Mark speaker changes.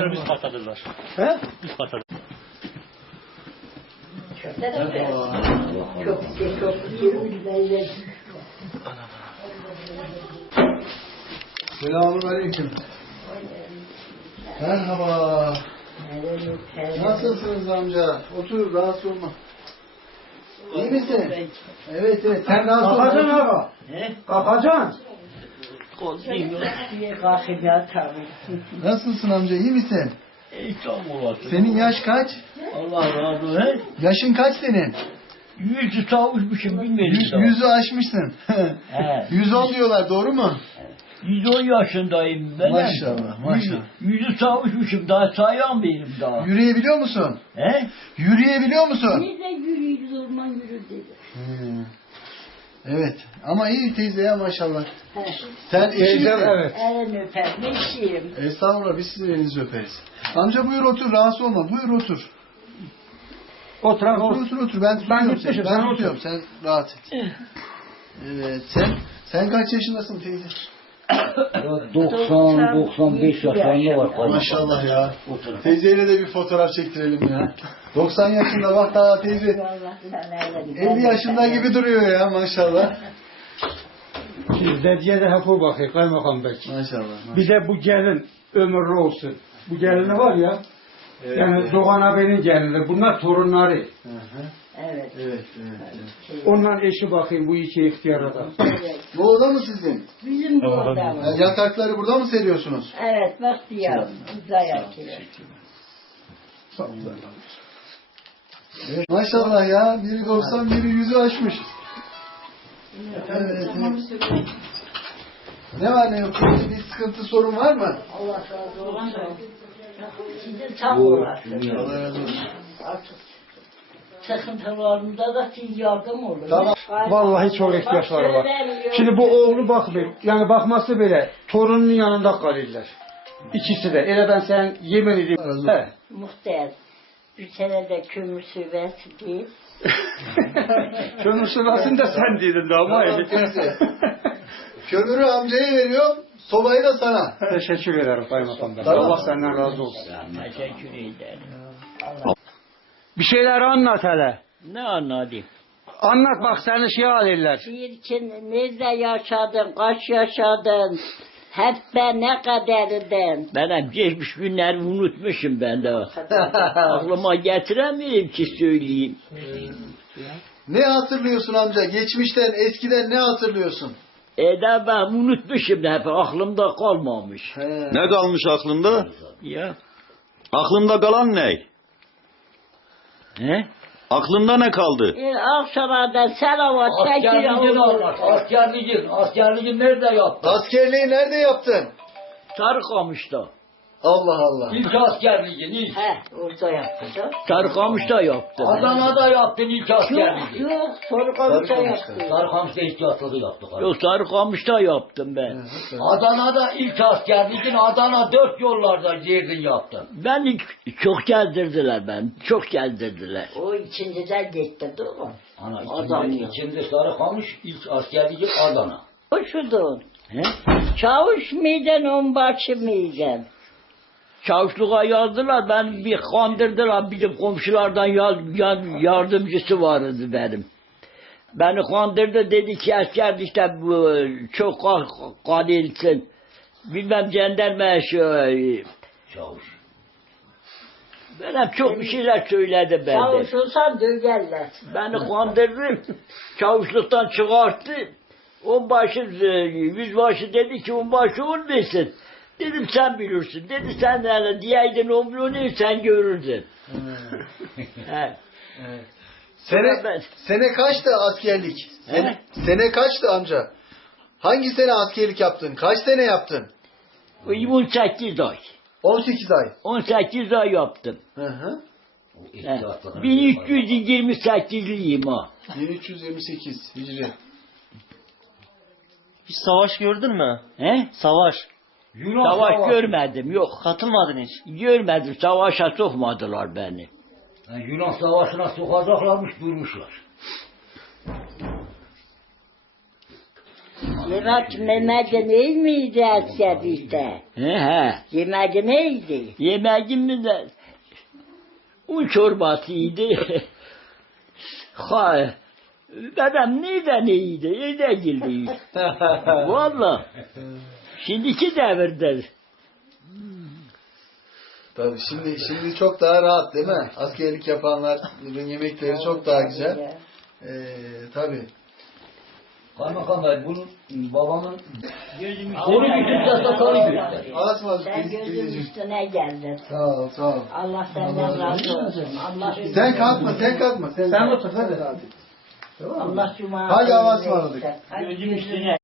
Speaker 1: Bunlar üst katadırlar.
Speaker 2: He?
Speaker 1: Üst katadır.
Speaker 3: Selamünaleyküm. Merhaba. Nasılsınız amca? Otur, rahatsız olma. İyi misin? Evet. Sen rahatsız olma.
Speaker 2: Kalkacaksın abi. Kalkacaksın.
Speaker 3: Nasılsın amca? İyi misin?
Speaker 1: İstanbul
Speaker 3: Senin yaş kaç?
Speaker 1: Allah razı olsun.
Speaker 3: Yaşın kaç senin?
Speaker 1: 100'ü savuşmuşum bilmiyorum.
Speaker 3: 100'ü aşmışsın.
Speaker 1: He.
Speaker 3: 110 diyorlar, doğru mu?
Speaker 1: 110 yaşındayım ben.
Speaker 3: Maşallah.
Speaker 1: 100'ü savuşmuşum. Daha sayan benim daha.
Speaker 3: Yürüyebiliyor musun?
Speaker 1: He?
Speaker 3: Yürüyebiliyor musun?
Speaker 4: Nerede yürüyoruz, orman yürür dedi.
Speaker 3: Evet. Ama iyi teyze ya, maşallah.
Speaker 4: He.
Speaker 3: Sen eşi
Speaker 2: Teyzem,
Speaker 3: misin?
Speaker 2: evet.
Speaker 4: Elini öper, meşiyim.
Speaker 3: Estağfurullah, biz sizin elinizi öperiz. Amca buyur otur, rahatsız olma. Buyur otur.
Speaker 2: Otur.
Speaker 3: Otur. Ben tutuyorum seni.
Speaker 2: gitmişim,
Speaker 3: Ben
Speaker 2: sen
Speaker 3: tutuyorum. Sen rahat et. Evet. Sen kaç yaşındasın teyze?
Speaker 5: 90-95 yaşlarında var.
Speaker 3: Maşallah ya. Teyzeyle de bir fotoğraf çektirelim ya. 90 yaşında, bak daha teyze
Speaker 4: Vallahi sen
Speaker 3: 50 yaşında gibi duruyor ya, maşallah.
Speaker 2: Zediye de hep o bakıyor kaymakam bey.
Speaker 3: Maşallah.
Speaker 2: Bir de bu gelin ömürlü olsun. Bu gelini var ya. Yani Doğan abinin gelini. Bunlar torunları.
Speaker 4: Evet.
Speaker 3: Evet.
Speaker 2: Ondan eşi bakayım bu iki ihtiyara da.
Speaker 3: Bu oda mı sizin?
Speaker 4: Bizim bu orada var.
Speaker 3: Yatakları burada mı seriyorsunuz?
Speaker 4: Evet, bak diyor. Güzel yapıyor.
Speaker 3: Evet. Maşallah ya. Biri 90, biri 100'ü aşmış. Evet. Ne var ne yok? Bir sıkıntı, sorun var mı?
Speaker 4: Allah razı olsun. Sizin sağ olasın.
Speaker 3: Allah razı olsun.
Speaker 4: Artık sıkıntılarımda da siz yardım olun.
Speaker 3: Tamam.
Speaker 2: Vallahi çok ihtiyaçları var. Şimdi bu oğlu bakmıyor. Yani bakması bile torunun yanında kalırlar. İkisi de. Ele ben sen yemin edeyim. He.
Speaker 4: Muhtar. Bir sene de kömür süvesi değil.
Speaker 2: Kömür sıvasını da sen dedin de ama.
Speaker 3: Kömürü amcaya veriyorum, sobayı da sana.
Speaker 2: Teşekkür ederim kaymakam bey.
Speaker 3: Tamam.
Speaker 2: Allah senden razı olsun.
Speaker 1: Teşekkür ederim.
Speaker 2: Bir şeyler anlat hele.
Speaker 1: Ne anladım?
Speaker 2: Anlat bak seni şey alırlar.
Speaker 4: Bir ki nerede yaşadın, kaç yaşadın, hep ben ne kaderden.
Speaker 1: Ben hep geçmiş günleri unutmuşum ben de. Aklıma getiremiyorum ki söyleyeyim.
Speaker 3: Ne hatırlıyorsun amca? Geçmişten, eskiden ne hatırlıyorsun?
Speaker 1: De ben unutmuşum da hep aklımda kalmamış.
Speaker 6: Ne kalmış aklında?
Speaker 1: Ya.
Speaker 6: Aklında kalan ne?
Speaker 1: He?
Speaker 6: Aklında ne kaldı?
Speaker 4: Akşamdan selavat çekir olur.
Speaker 1: Askerliğin nerede yaptın?
Speaker 3: Askerliği nerede yaptın?
Speaker 1: Sarıkamış'ta.
Speaker 3: Allah Allah.
Speaker 1: İlk askerliğin ilk.
Speaker 4: He, orada yaptı da.
Speaker 1: Sarıkamış'ta yaptım. Adana'da yaptın ilk
Speaker 4: Yok, Sorukamış'a yaptı.
Speaker 7: Sarıkamış'ta ilk askerliği yaptık.
Speaker 1: Yok Sarıkamış'ta yaptım ben.
Speaker 7: Adana'da ilk askerliğin Adana 4 yollarda girdin yaptın.
Speaker 1: Beni çok gezdirdiler ben. Çok gezdirdiler.
Speaker 4: O içinden gitti değil mi?
Speaker 7: Ana içinde Sarıkamış ilk askerliği Adana.
Speaker 4: Hoşudun.
Speaker 1: He?
Speaker 4: Çavuş muydun, onbaşı muydun?
Speaker 1: Çavuşluğa yazdılar. Ben bir kandırdılar. Bizim komşulardan yardımcısı vardı benim. Beni kandırdı, dedi ki asker işte bu çok kalilsin. Bilmem jandarma
Speaker 7: Çavuş.
Speaker 1: Ben hep çok bir şeyler söyledi bende.
Speaker 4: Çavuş olsan dögerler.
Speaker 1: Beni kandırdı. Çavuşluktan çıkarttı. Yüzbaşı dedi ki onbaşı olmasın. Dedim sen bilirsin. Dedi sen hele diyeydin omrunu sen görürdün.
Speaker 3: Sene kaçtı askerlik? Sene kaçtı amca? Hangi sene askerlik yaptın? Kaç sene yaptın?
Speaker 1: 18 ay.
Speaker 3: 18 ay.
Speaker 1: 18 ay yaptım.
Speaker 3: Hı hı.
Speaker 1: 1328'liyim ha.
Speaker 3: 1328 Hicri.
Speaker 5: Hiç savaş gördün mü?
Speaker 1: He?
Speaker 5: Savaş.
Speaker 1: Savaş görmedim, yok.
Speaker 5: Katılmadın hiç.
Speaker 1: Görmedim, savaşa sokmadılar beni.
Speaker 7: Yani Yunan savaşına sokacaklarmış durmuşlar.
Speaker 4: Yemek memeği neydi askerde?
Speaker 1: He.
Speaker 4: Yemeği neydi?
Speaker 1: Yemeğim de un çorbasıydı. Ha. Dedem neyden iyiydi? Neyden girdi? Valla. Şimdiki devirde.
Speaker 3: Tabii şimdi çok daha rahat değil mi? Askerlik yapanların yemekleri çok daha güzel. Tabii.
Speaker 7: Kaymakam Bey bunun babamın onu götürse sakalı götürse.
Speaker 3: Alasmaz.
Speaker 4: Sen gözümün üstüne geldin.
Speaker 3: Sağ ol, sağ ol.
Speaker 4: Allah senden razı olsun. Allah
Speaker 3: Sen kalkma. Sen otur hadi.
Speaker 4: Allah cuma.
Speaker 3: Hadi Allah'a ısmarladık.
Speaker 4: Gözüm üstüne.